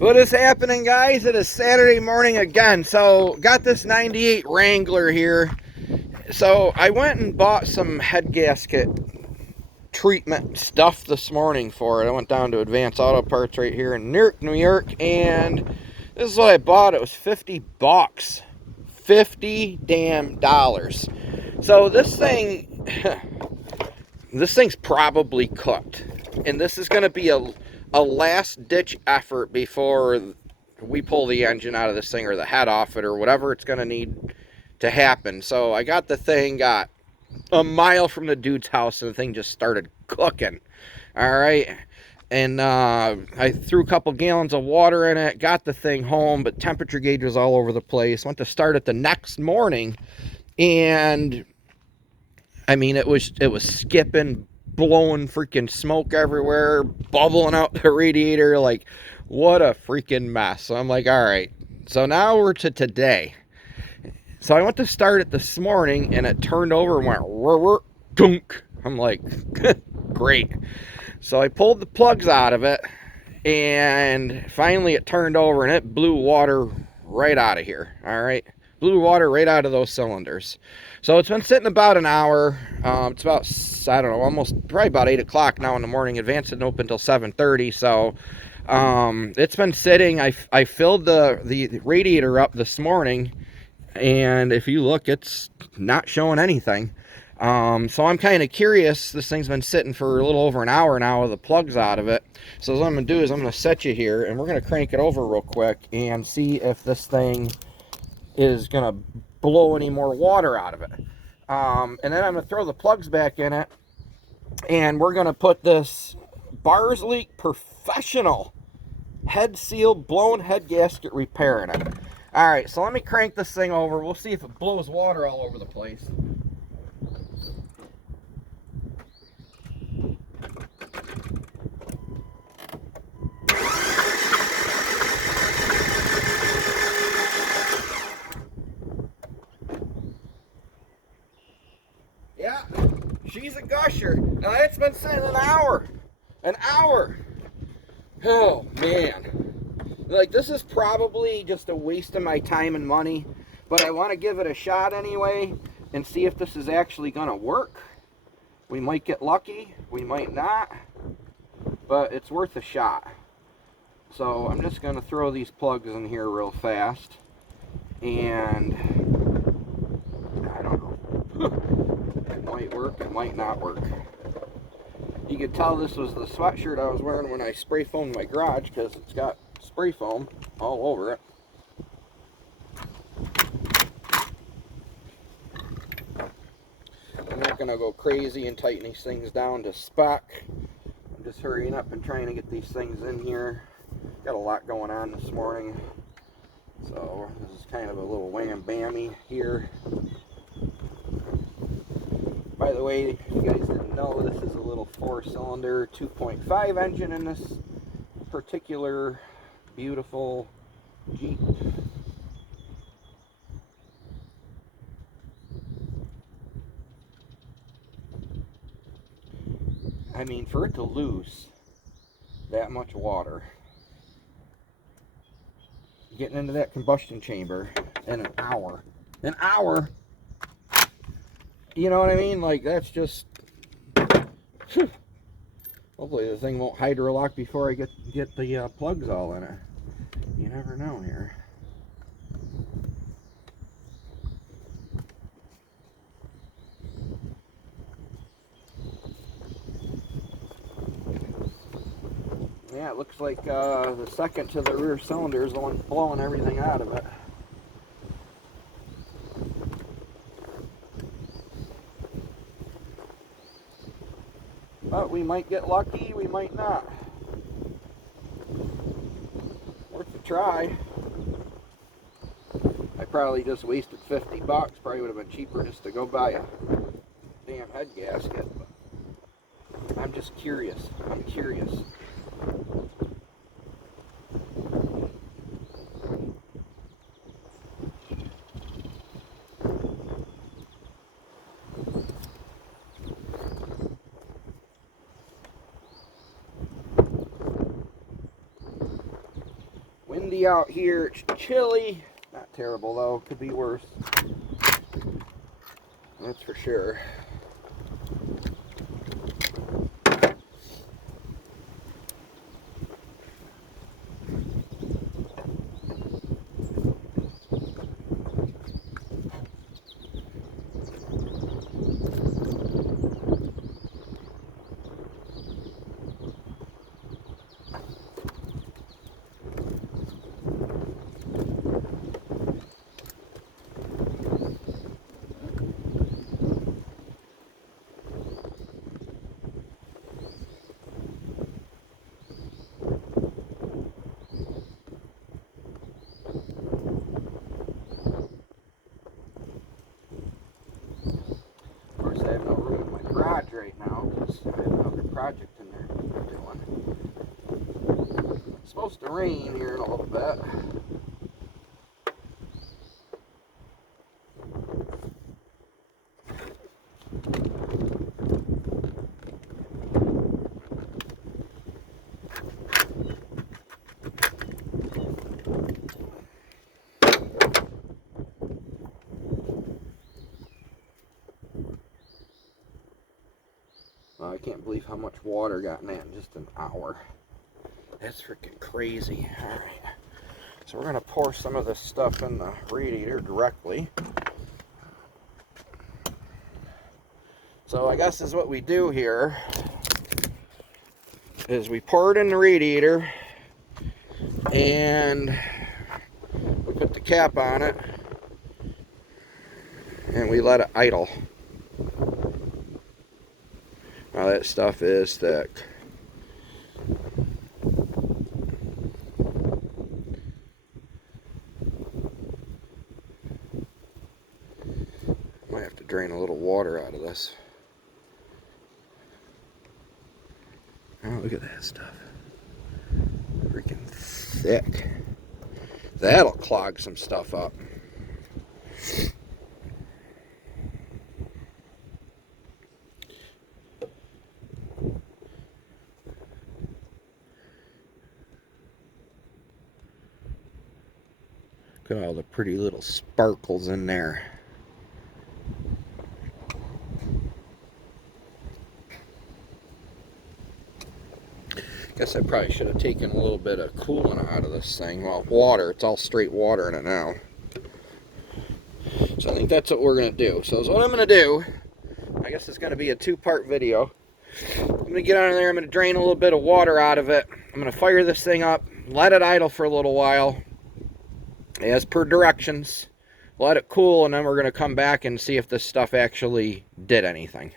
What is happening, guys? It is Saturday morning again. So, got this 98 Wrangler here. So, I went and bought some head gasket treatment stuff this morning for it. I went down to Advanced Auto Parts right here in Newark, New York, and this is what I bought. It was 50 bucks. 50 damn dollars. So, this thing's probably cooked. And this is going to be a last ditch effort before we pull the engine out of this thing or the head off it or whatever it's going to need to happen. So I got the thing, got a mile from the dude's house, and the thing just started cooking. All right. And I threw a couple gallons of water in it, got the thing home, but temperature gauge was all over the place. Went to start it the next morning, and I mean, it was skipping, blowing freaking smoke everywhere, bubbling out the radiator. Like, what a freaking mess. So I'm like, all right. So now we're to today. So I went to start it this morning, and it turned over and went, dunk. I'm like, great. So I pulled the plugs out of it, and finally it turned over, and it blew water right out of here. All right. Blew water right out of those cylinders. So it's been sitting about an hour. It's about, I don't know, almost probably about 8 o'clock now in the morning. Advance didn't open until 7:30. So it's been sitting. I filled the radiator up this morning, and if you look, it's not showing anything. So I'm kind of curious. This thing's been sitting for a little over an hour now with the plugs out of it. So what I'm going to do is I'm going to set you here, and we're going to crank it over real quick and see if this thing is going to blow any more water out of it. And then I'm going to throw the plugs back in it, and we're going to put this Bars Leak Professional head seal blown head gasket repair in it. All right, so let me crank this thing over. We'll see if it blows water all over the place. Yeah, she's a gusher. Now it's been sitting an hour. An hour. Oh, man. Like, this is probably just a waste of my time and money, but I want to give it a shot anyway and see if this is actually going to work. We might get lucky. We might not. But it's worth a shot. So I'm just going to throw these plugs in here real fast. And I don't know. It might work. It might not work. You could tell this was the sweatshirt I was wearing when I spray foamed my garage, because it's got spray foam all over it. I'm not going to go crazy and tighten these things down to spec. I'm just hurrying up and trying to get these things in here. Got a lot going on this morning. So this is kind of a little wham-bammy here. By the way, if you guys didn't know, this is a little 4-cylinder 2.5 engine in this particular beautiful Jeep. I mean, for it to lose that much water, getting into that combustion chamber in an hour, you know what I mean? Like, that's just, whew. Hopefully the thing won't hydrolock before I get the plugs all in it. You never know here. Yeah, it looks like the second to the rear cylinder is the one blowing everything out of it. But we might get lucky, we might not. Worth a try. I probably just wasted 50 bucks. Probably would have been cheaper just to go buy a damn head gasket. But I'm just curious. I'm curious. windy out here. It's chilly. Not terrible though. Could be worse. That's for sure. I have no room in my garage right now because I have another project in there I'm doing. It's supposed to rain here in a little bit. I can't believe how much water got in that in just an hour. That's freaking crazy. Alright. So we're going to pour some of this stuff in the radiator directly. So I guess is what we do here is we pour it in the radiator and we put the cap on it and we let it idle. Now that stuff is thick. Might have to drain a little water out of this. Oh, look at that stuff. Freaking thick. That'll clog some stuff up. Look at all the pretty little sparkles in there. Guess I probably should have taken a little bit of coolant out of this thing. Well, water. It's all straight water in it now. So I think that's what we're going to do. So what I'm going to do, I guess it's going to be a two-part video. I'm going to get on there. I'm going to drain a little bit of water out of it. I'm going to fire this thing up, let it idle for a little while, as per directions. Let it cool, and then we're going to come back and see if this stuff actually did anything.